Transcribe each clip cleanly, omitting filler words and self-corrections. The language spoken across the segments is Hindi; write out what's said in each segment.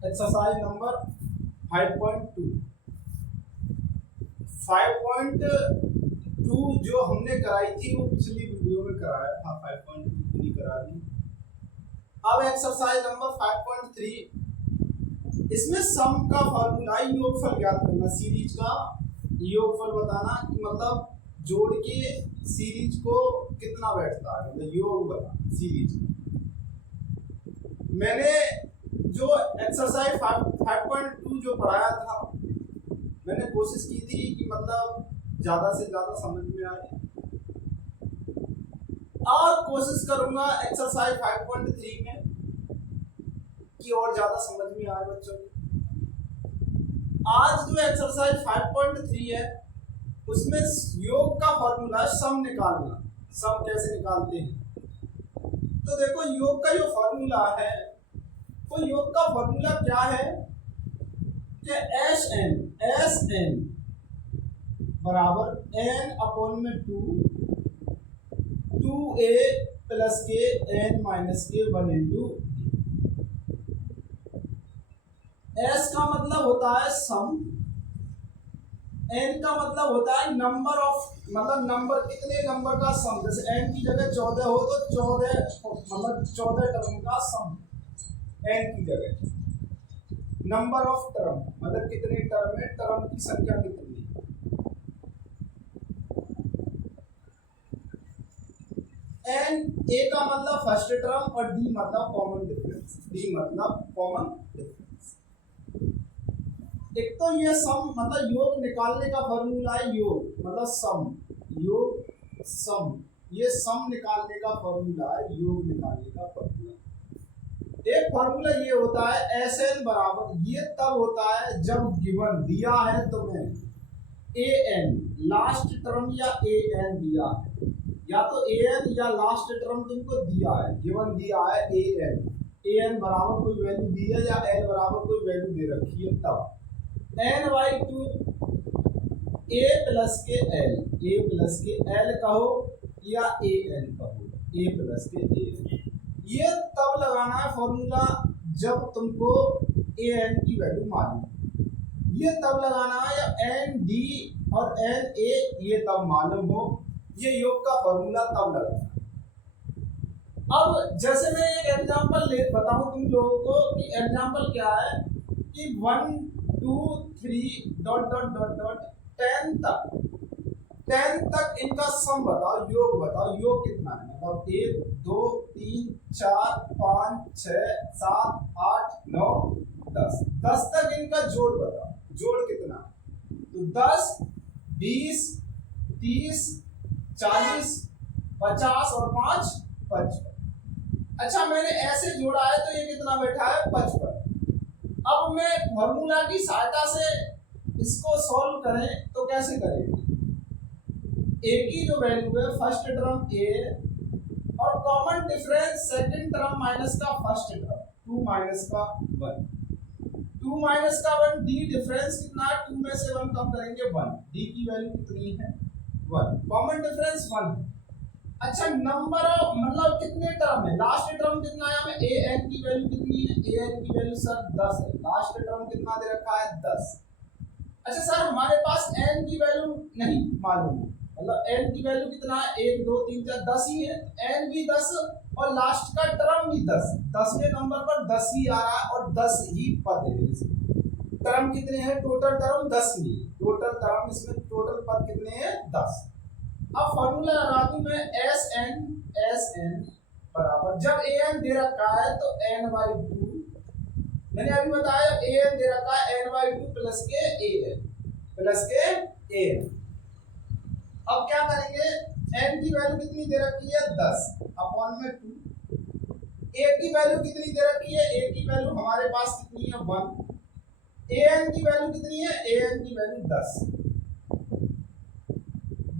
एक्सरसाइज नंबर 5.2 5.2 जो हमने कराई थी वो पिछली वीडियो में कराया था। 5.2 पूरी करा दी। अब एक्सरसाइज नंबर 5.3 इसमें सम का फॉर्मूला योगफल ज्ञात करना, सीरीज का योगफल बताना कि मतलब जोड़ के सीरीज को कितना बैठता है, मतलब योग बताना सीरीज का। मैंने जो एक्सरसाइज 5.2 जो पढ़ाया था, मैंने कोशिश की थी कि मतलब ज्यादा से ज्यादा समझ में आए, और कोशिश करूंगा एक्सरसाइज 5.3 में कि और ज्यादा समझ में आए बच्चों को। आज जो एक्सरसाइज 5.3 है उसमें योग का फॉर्मूला सम निकालना। सम कैसे निकालते हैं, तो देखो योग का जो फॉर्मूला है, तो योग का फॉर्मूला क्या है कि एस एन बराबर n अपॉन में 2a प्लस के n माइनस के 1 इंटू एस का मतलब होता है सम, n का मतलब होता है नंबर ऑफ, मतलब नंबर कितने नंबर का सम। जैसे n की जगह 14 हो तो 14 मतलब 14 टर्म का सम n की जगह। नंबर ऑफ टर्म मतलब कितने टर्म है, टर्म की संख्या कितनी। एन ए का मतलब फर्स्ट टर्म और डी मतलब कॉमन डिफरेंस। डी मतलब कॉमन डिफरेंस। एक तो ये सम मतलब योग निकालने का फॉर्मूला है, योग मतलब सम, योग सम, ये सम निकालने का फॉर्मूला है, योग निकालने का फॉर्मूला। एक फॉर्मूला ये होता है एस एन बराबर, ये तब होता है जब गिवन दिया है तुम्हें ए एन लास्ट टर्म या ए एन दिया है, या तो ए एन या लास्ट टर्म तुमको दिया है, गिवन दिया है ए एन बराबर कोई वैल्यू दी है या एन बराबर कोई वैल्यू दे रखी है, तब एन बाई 2 ए प्लस के एल कहो या ए एन कहो, ए प्लस के एल, ये तब लगाना है फॉर्मूला जब तुमको ए एन की वैल्यू मालूम, ये तब लगाना है या एन डी और एन ए ये तब मालूम हो, ये योग का फॉर्मूला तब लगाना है। अब जैसे मैं एक एग्जांपल बताऊं तुम लोगों को कि एग्जांपल क्या है कि 1 2 3 डॉट डॉट डॉट डॉट 10 तक इनका सम बताओ, योग बताओ, योग कितना है, मतलब 1 2 3 4 5 6 7 8 9 10 तक इनका जोड़ बताओ, जोड़ कितना है। तो 10 20 30 40 50 और 5 55। अच्छा मैंने ऐसे जोड़ा है तो ये कितना बैठा है 55। अब मैं फॉर्मूला की सहायता से इसको सॉल्व करें तो कैसे करेंगे, ए की जो वैल्यू है फर्स्ट टर्म ए और common difference second term minus का फर्स्ट टर्म 2 माइनस का 1, 2 माइनस का 1, डी डिफरेंस कितना है, 2 में से 1 कम करेंगे 1, डी की वैल्यू कितनी है 1, कॉमन डिफरेंस 1 है। अच्छा नंबर ऑफ मतलब कितने टर्म है, लास्ट टर्म कितना है हमें, ए एन की वैल्यू कितनी है, ए एन की वैल्यू सर 10 है, लास्ट टर्म कितना दे रखा है 10। अच्छा सर हमारे पास एन की वैल्यू नहीं मालूम है, मतलब एन की वैल्यू कितना है 1 2 3 4 10 ही है, एन भी 10 और लास्ट का टर्म भी 10, 10वें नंबर पर 10 ही आ रहा है और 10 ही पद है। टर्म कितने हैं, टोटल टर्म 10 ही है, टोटल टर्म इसमें टोटल पद कितने हैं 10। अब फॉर्मूला लगा दूं मैं एस एन बराबर, जब ए एन दे रखा है तो एन बाई 2, मैंने अभी बताया ए एन दे रखा है एन बाई 2 प्लस के ए एन। अब क्या करेंगे, एन की वैल्यू कितनी दे रखी है 10 अपॉन में 2, ए की वैल्यू कितनी दे रखी है, ए की वैल्यू हमारे पास कितनी है 1, ए एन की वैल्यू कितनी है, ए एन की वैल्यू 10,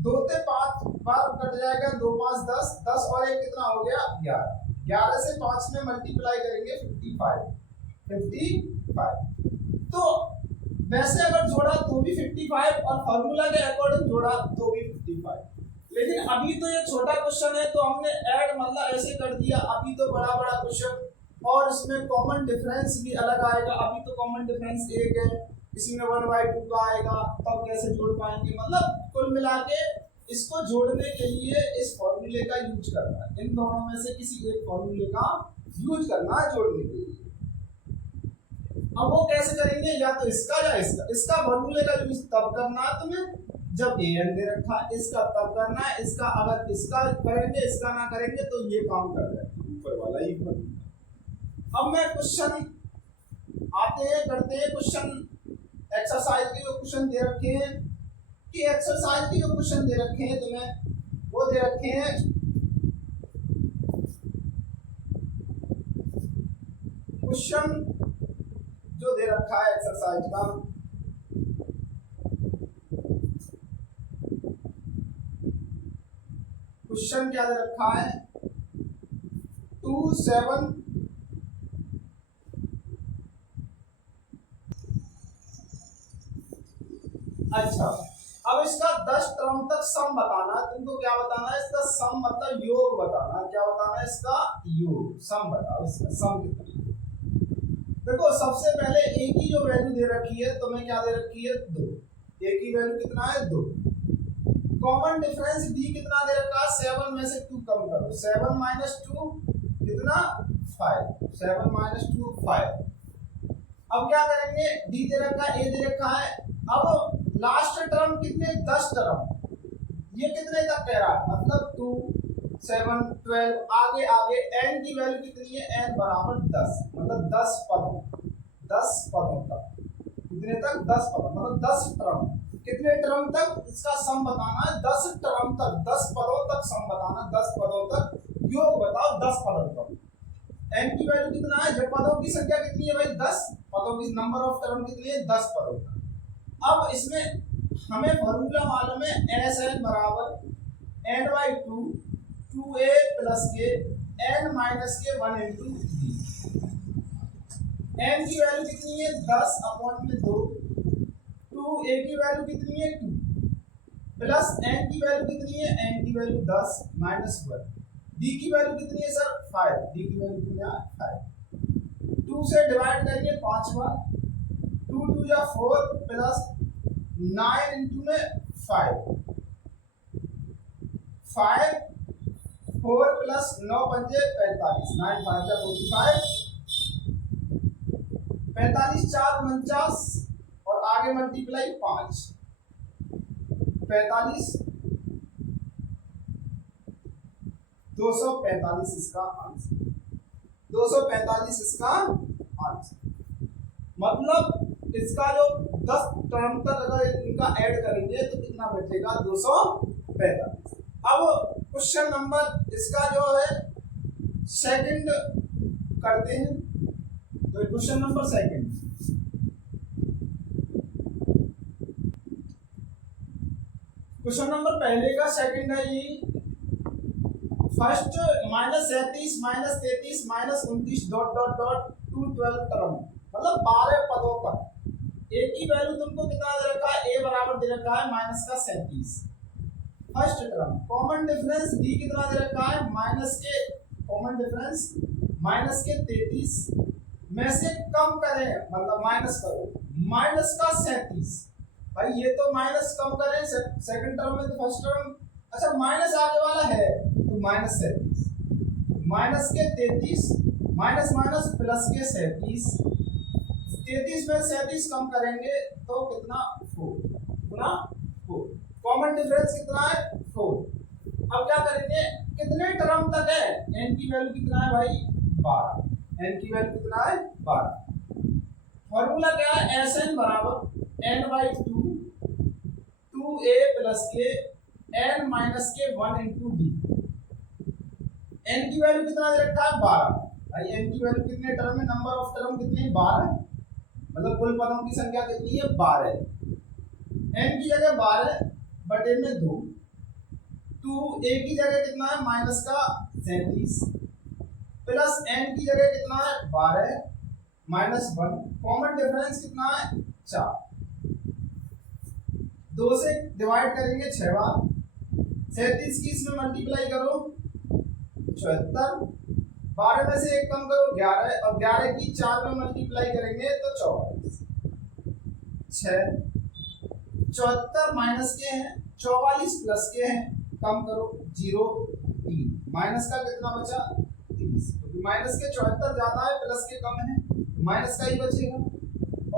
2 से 5 बार कट जाएगा, 2 5 10, 10 और 1 कितना हो गया 11, 11 से 5 में मल्टीप्लाई करेंगे 55। तो वैसे अगर जोड़ा तो भी 55 और फार्मूला के अकॉर्डिंग जोड़ा तो भी 55, लेकिन अभी तो ये छोटा क्वेश्चन है तो हमने ऐड मतलब ऐसे कर दिया, अभी तो बड़ा क्वेश्चन और इसमें कॉमन डिफरेंस भी अलग आएगा। अभी तो कॉमन डिफरेंस एक है, इसमें 1/2 का आएगा, तब कैसे जोड़ पाएंगे। मतलब कुल मिला के इसको जोड़ने के लिए इस फॉर्मूले का यूज करना है, इन दोनों में से किसी एक फॉर्मूले का यूज करना है जोड़ने के लिए। अब वो कैसे करेंगे, या तो इसका या इसका फॉर्मूले का यूज तब करना है तुम्हें जब an दे रखा है, इसका तब करना है, इसका अगर इसका करेंगे इसका ना करेंगे तो ये काम कर जाएगा ऊपर वाला ही फॉर्मूला। अब मैं क्वेश्चन आते हैं करते हैं क्वेश्चन एक्सरसाइज के जो क्वेश्चन दे रखे हैं कि एक्सरसाइज के जो क्वेश्चन दे रखे हैं तुम्हें वो दे रखे हैं क्वेश्चन जो दे रखा है एक्सरसाइज का क्वेश्चन क्या दे रखा है 2, 7 अच्छा। अब इसका 10 टर्म तक सम बताना है तुमको। क्या बताना है इसका सम, मतलब योग बताना है। क्या बताना है इसका योग, सम बताओ इसका सम कितना। देखो सबसे पहले a की जो वैल्यू दे रखी है तुम्हें क्या दे रखी है 2। a की वैल्यू कितना है 2। कॉमन डिफरेंस d कितना दे रखा है 7 में से 2 कम करो, 7 माइनस 2 कितना 5, 7 माइनस 2 5। अब क्या करेंगे d दे रखा है a दे रखा है। अब लास्ट टर्म कितने 10 टर्म, ये कितने तक कह रहा है मतलब 2, 7, 12 आगे आगे n की वैल्यू कितनी है n बराबर 10, मतलब 10 पदों तक। कितने तक 10 पदों, मतलब 10 टर्म। कितने टर्म तक इसका सम बताना है 10 टर्म तक, 10 पदों तक सम बताना, 10 पदों तक योग बताओ 10 पदों तक। n की वैल्यू कितना है, जब पदों की संख्या कितनी है भाई 10, पदों की नंबर ऑफ टर्म कितनी है 10 पदों तक। अब इसमें हमें फॉर्मूला मालूम है NSN बराबर n/2 2a प्लस के n माइनस के 1 इंटू d। n की वैल्यू कितनी है 10 अपॉन में 2, 2a की वैल्यू कितनी है 2 प्लस n की वैल्यू कितनी है n की वैल्यू 10 माइनस 1, d की वैल्यू कितनी है सर 5, d की वैल्यू कितनी है 5। 2 से डिवाइड करिए 5 बार, 2 2 या 4 प्लस 9 इंटू में 5, 5 4 प्लस 9 पंजे 45, 9 5 45, 45 4 49 और आगे मल्टीप्लाई 5, 45 245 इसका आंसर, 245 इसका आंसर। मतलब इसका जो 10 टर्म तक अगर इनका ऐड करेंगे तो कितना बचेगा 245। अब क्वेश्चन नंबर इसका जो है सेकंड करते हैं, तो question number second. Question number पहले का सेकंड है ये first -37 -33 -29 dot dot dot 212 term, मतलब 12 पदों तक। a की वैल्यू तुमको कितना दे रखा है a बराबर दे रखा है माइनस का 37 first term. Common difference d कितना दे रखा है माइनस के, कॉमन डिफरेंस माइनस के 33 में से कम करें, मतलब माइनस करो माइनस का 37। भाई ये तो माइनस कम करें सेकंड टर्म में तो फर्स्ट टर्म, अच्छा माइनस आगे वाला है तो माइनस 37, माइनस के 33 माइनस माइनस प्लस के 37, 33 में 37 कम करेंगे तो कितना 4। कॉमन डिफरेंस कितना है 4। अब क्या करेंगे कितने टर्म तक है, n की वैल्यू कितना है भाई 12, n की वैल्यू कितना है 12। फॉर्मूला क्या है Sn बराबर n/2 2a प्लस के n माइनस के 1 इंटू d। n की वैल्यू कितना दे रखा है 12। भाई n की वैल्यू कितने टर्म में, नंबर ऑफ टर्म कितने 12, मतलब कुल पदों की संख्या कितनी है 12। n की जगह 12 बटे में 2, 2a की जगह कितना है माइनस का 37 प्लस n की जगह कितना है 12 माइनस 1, कॉमन डिफरेंस कितना है 4। 2 से डिवाइड करेंगे 6 बार, 37 की इसमें मल्टीप्लाई करो 74 12 में से एक कम करो 11, और 11 की 4 में मल्टीप्लाई करेंगे तो 44, 6, 74 माइनस के हैं, 44 प्लस के हैं, कम करो 0, 3, माइनस का कितना बचा 30, क्योंकि माइनस के 74 ज्यादा है प्लस के कम है, माइनस का ही बचेगा,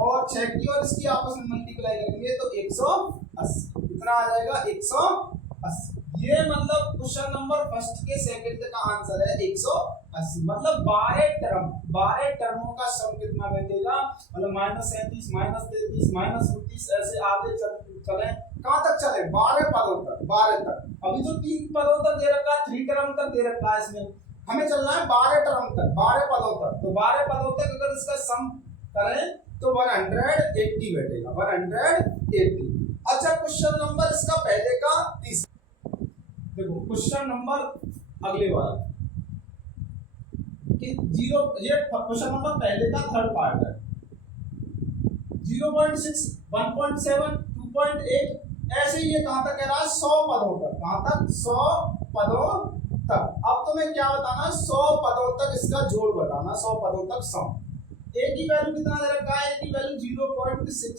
और 6 की और इसकी आपस में मल्टीप्लाई करेंगे तो 180, कितना आ जाएगा 180। ये मतलब क्वेश्चन नंबर फर्स्ट के सेकंड का आंसर है 180। मतलब 12 टर्मों का सम कितना बैठेगा, मतलब -37 -33 -29 ऐसे आगे चले, कहां तक चले 12 पदों तक, 12 तक। अभी तो 3 पदों तक दे रखा है, 3 टर्म तक दे रखा है, इसमें हमें चलना है 12 टर्म तक, 12 पदों तक। तो 12 पदों तक अगर इसका सम करें तो 180 बैठेगा, 180। अच्छा क्वेश्चन नंबर इसका पहले का तीसरा, देखो क्वेश्चन नंबर अगले वाला कि 0, ये क्वेश्चन नंबर पहले का थर्ड पार्ट है, 0.6 1.7 2.8 ऐसे ही ये कहां तक कह रहा है 100 पदों तक, कहां तक 100 पदों तक। अब तुम्हें क्या बताना, 100 पदों तक इसका जोड़ बताना, 100 पदों तक सम। a की वैल्यू कितना दे रखा है, a की वैल्यू 0.6,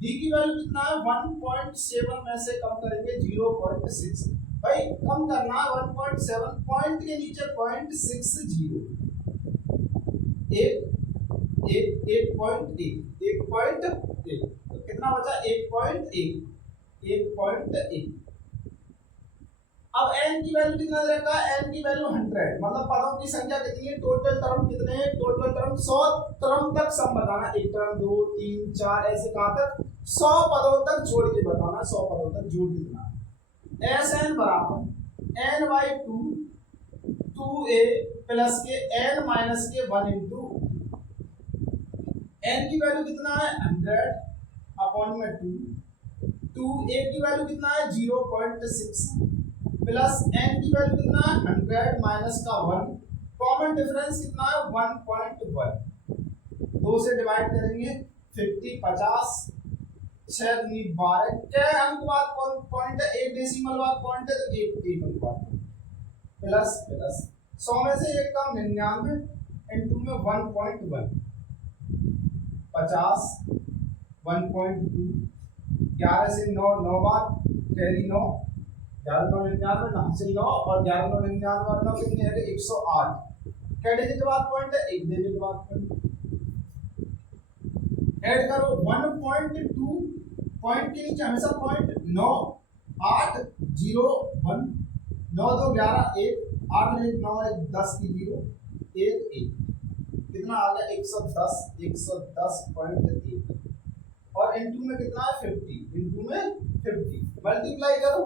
b की वैल्यू कितना है 1.7 में से कम करेंगे 0.6, भाई कम करना 1.7, पॉइंट के नीचे 0.60, 1.1 तो कितना बचा 1.1। अब n की वैल्यू कितना दे रखा है, n की वैल्यू 100, मतलब पदों की संख्या कितनी है, टोटल टर्म कितने हैं, टोटल टर्म 100 टर्म तक सम बताना, 1 टर्म 2 3 4 ऐसे कहां तक 100 पदों तक जोड़ के बताना, 100 पदों तक जोड़ के बताना। Sn बराबर n बाई 2 2a प्लस के n माइनस के 1 इंटू n की वैल्यू कितना है 100 अपॉन में 2 a की वैल्यू कितना है 0.6 प्लस n की वैल्यू कितना है 100 माइनस का 1, कॉमन डिफरेंस कितना है 1.1, 2 से डिवाइड करेंगे 50 50 6 दूनी 12, क्या अंक बाद पॉइंट है, एक डेसिमल बाद पॉइंट है तो एक अंक बाद प्लस 100 में से एक कम 99 इनटू में 1.1 50 1.2 11 से 9 9 बार कैरी 9 11 9 99 9 से 9 और 11 9 99 और 9 कितने है 108, क्या डिजिट बाद पॉइंट है, एक डिजिट बाद पॉइंट। ऐड करो 1.2, पॉइंट के नीचे हमेशा पॉइंट 9 8 0 1 9 2 11 1 8 9 1 10 की 0 1 1 कितना आ गया 110 110.1 और इनटू में कितना है 50, इनटू में 50 मल्टीप्लाई करो।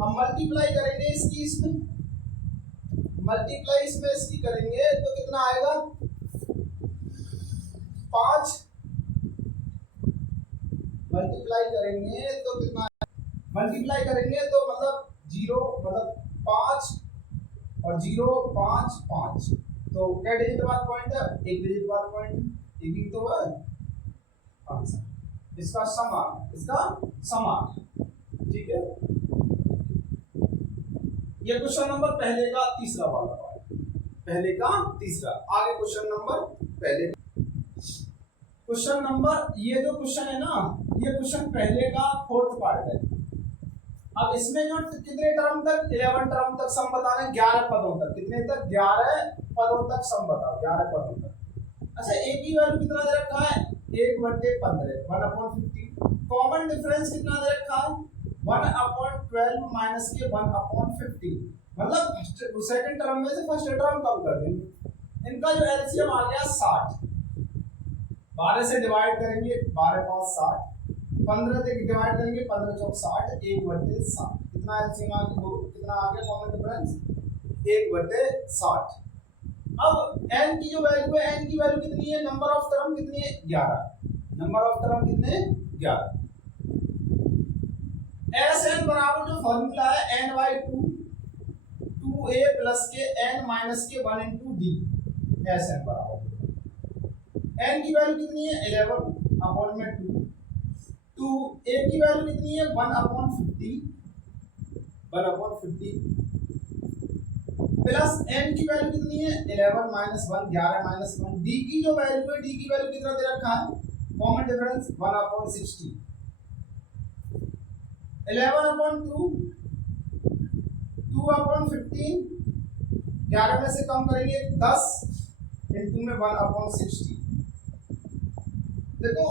हम मल्टीप्लाई करेंगे इसकी इसमें, मल्टीप्लाई इसमें इसकी करेंगे तो कितना आएगा 5, मल्टीप्लाई करेंगे तो कितना, मल्टीप्लाई करेंगे तो मतलब 0 मतलब 5 और 0 5 5, तो क्या डिजिट बाद पॉइंट है, एक डिजिट बाद पॉइंट, एक ही तो है आंसर, इसका सम आ गया, इसका सम आ गया, ठीक है। ये क्वेश्चन नंबर पहले का तीसरा वाला है, पहले का तीसरा। आगे क्वेश्चन नंबर पहले, क्वेश्चन नंबर ये जो क्वेश्चन है ना, ये क्वेश्चन पहले का फोर्थ पार्ट है। अब इसमें जो कितने टर्म तक 11 टर्म तक सम बताना है, 11 पदों तक, कितने तक 11 पदों तक सम बताओ, 11 पदों तक। अच्छा a की वैल्यू कितना दे रखा है 1/15 1/50, कॉमन डिफरेंस कितना दे रखा है 1/12 माइनस के 1/50, मतलब सेकंड टर्म में से फर्स्ट टर्म कम कर देंगे। इनका जो एलसीएम आ गया 60, 12 से डिवाइड करेंगे 12 5 60, 15 से डिवाइड करेंगे 15 चौक 60, 1/60, कितना एलसीएम आ गया, कितना आ गया कॉमन डिफरेंस 1/60। अब n की जो वैल्यू है, n की वैल्यू कितनी है, नंबर ऑफ टर्म कितनी है 11, नंबर ऑफ टर्म कितने 11। Sn बराबर जो फॉर्मूला है n/2 2a प्लस के n माइनस के 1 इंटू डी, Sn बराबर n की वैल्यू कितनी है 11 अपॉन में 2, टू a की वैल्यू कितनी है 1/50, 1/50 प्लस n की वैल्यू कितनी है 11 माइनस 1 11 माइनस 1 d की जो वैल्यू है d की वैल्यू कितना दे रखा है कॉमन डिफरेंस 1/60 11/2 2/15 11 में से कम करेंगे 10 इनटू में 1/60 देखो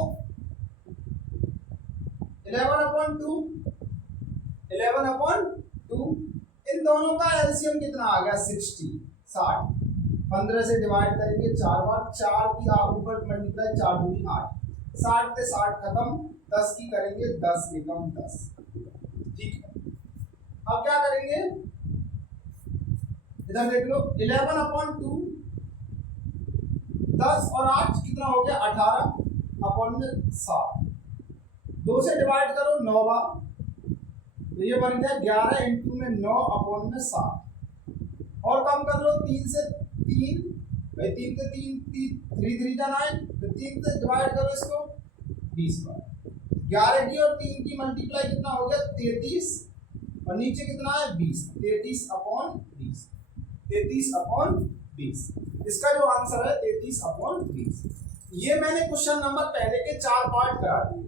11/2 इन दोनों का एलसीएम कितना आ गया 60 15 से डिवाइड करेंगे 4 बार 4 की आप ऊपर मल्टीप्लाई 4 दूनी 8 60 से 60 खत्म 10 की करेंगे 10 एकम 10 ठीक है। अब क्या करेंगे इधर देख लो 11/2 10 और 8 कितना हो गया 18/7 2 से डिवाइड करो 9 बार तो ये बन गया 11 इंटू में 9/7 और कम कर लो 3 से 3 भाई 3 से 3 3 3 का 9 तो 3 से डिवाइड करो इसको 20 बार 11 की और 3 की मल्टीप्लाई कितना हो गया 33 और नीचे कितना है 20 33/20 इसका जो आंसर है 33/20। ये मैंने क्वेश्चन नंबर पहले के 4 पार्ट करा दिए।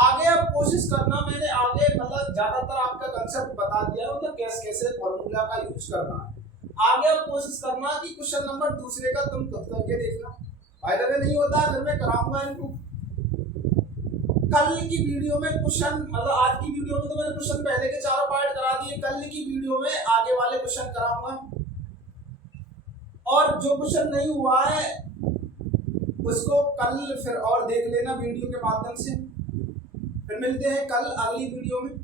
आगे अब कोशिश करना मैंने आगे मतलब ज्यादातर आपका कंसेप्ट बता दिया है मतलब कैसे फॉर्मूला का यूज करना है। आगे अब कोशिश करना कि क्वेश्चन नंबर दूसरे का तुम खुद करके देखना फायदा में नहीं होता फिर मैं कराऊंगा इनको कल की वीडियो में क्वेश्चन मतलब आज की वीडियो में तो मैंने क्वेश्चन पहले के 4 पार्ट करा दिए कल की वीडियो में आगे वाले क्वेश्चन कराऊंगा और जो क्वेश्चन नहीं हुआ है उसको कल फिर और देख लेना वीडियो के माध्यम से। फिर मिलते हैं कल अगली वीडियो में।